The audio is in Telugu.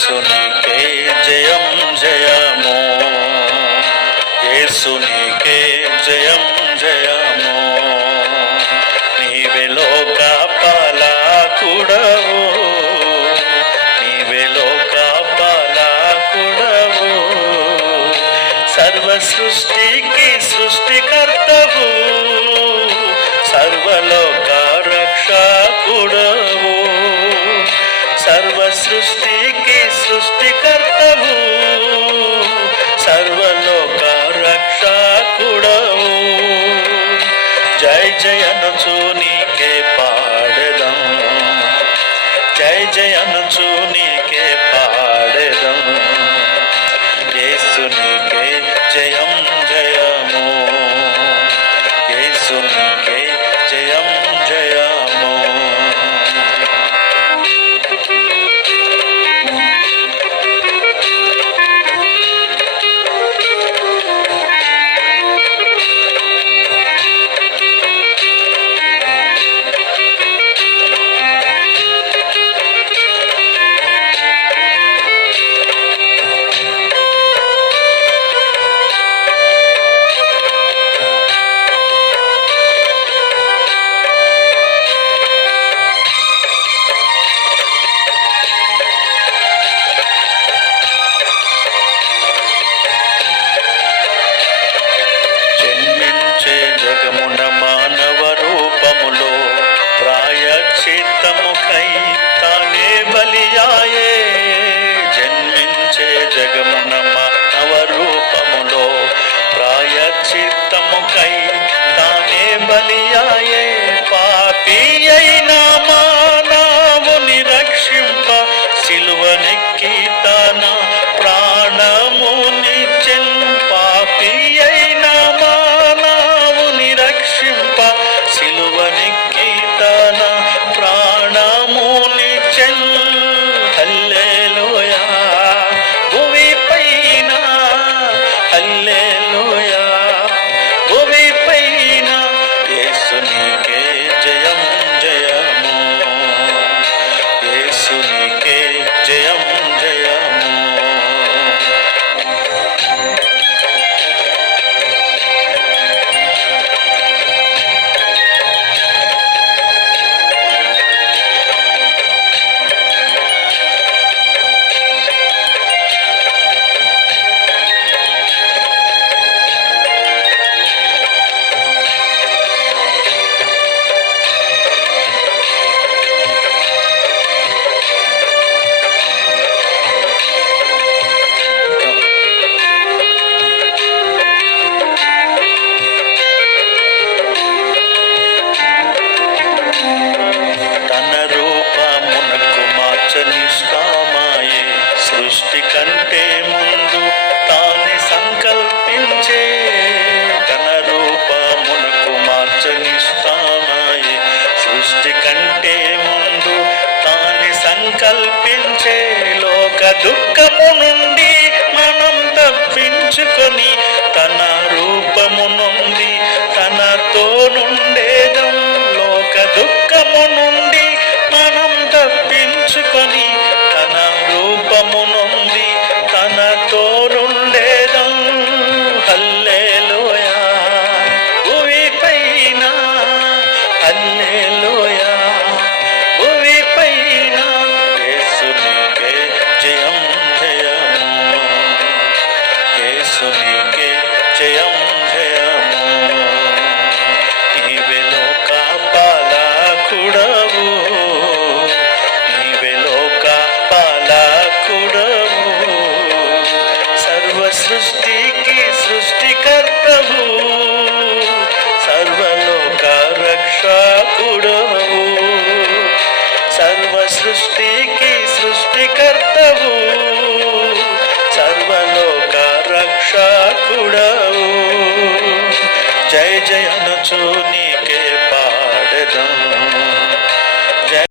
యేసునికే జయం జయము, యేసునికే జయం జయము. నీవే లోక పాలకుడవు, నీవే లోక పాలకుడవు. సర్వ సృష్టికి సృష్టికర్తవు, సర్వలోక రక్షకుడవు. సర్వ సృష్టికి సృష్టికర్తవు, సర్వలోక రక్షకుడవు. జై జయ అనుచు నీకే పాడెదం, జై జయ అనుచు నీకే పాడెదం. యేసునికే జయం జయము, యేసునికే జయం జయము. జగమున మానవ రూపములో ప్రాయశ్చిత్తముకై తానే బలియాయే. జన్మించే జగమున మానవ రూపములో ప్రాయశ్చిత్తముకై తానే బలియాయే. పాపి అయిన మానవుని రక్షింప సిలువనెక్కి తన ప్రాణమునిచ్చెన్. పాపి అయిన రక్షింప సిలువనెక్కి తన ప్రాణమునిచ్చెన్. హల్లెలూయా భువి పైన, హల్లెలూయా భువి పైన. యేసునికే జయం జయము, యేసునికే జయం జయము. నిష్కామాయే సృష్టి కంటే ముందు తానే సంకల్పించే. తన రూపమునకు మార్చనిష్కామాయే సృష్టి కంటే ముందు తానే సంకల్పించే. లోక దుఃఖము నుండి మనం తప్పించుకొని తన రూపము నుండి తనతో నుండేదం. లోక దుఃఖము నుండి మనం తప్పించుకొని తన రూపము నుండి తనతో నుండేదం. హల్లెలూయా భువి పైన, హల్లెలూయా భువి పైన. యేసునికే జయం జయము, యేసునికే జయం జయము. నీవే లోక పాలకుడవు, నీవే లోక పాలకుడవు. సర్వ సృష్టికి సృష్టికర్తవు, సర్వలోక రక్షకుడవు. సర్వ సృష్టికి సృష్టికర్తవు, సర్వలోక రక్షకుడవు. జయ జయ అనుచు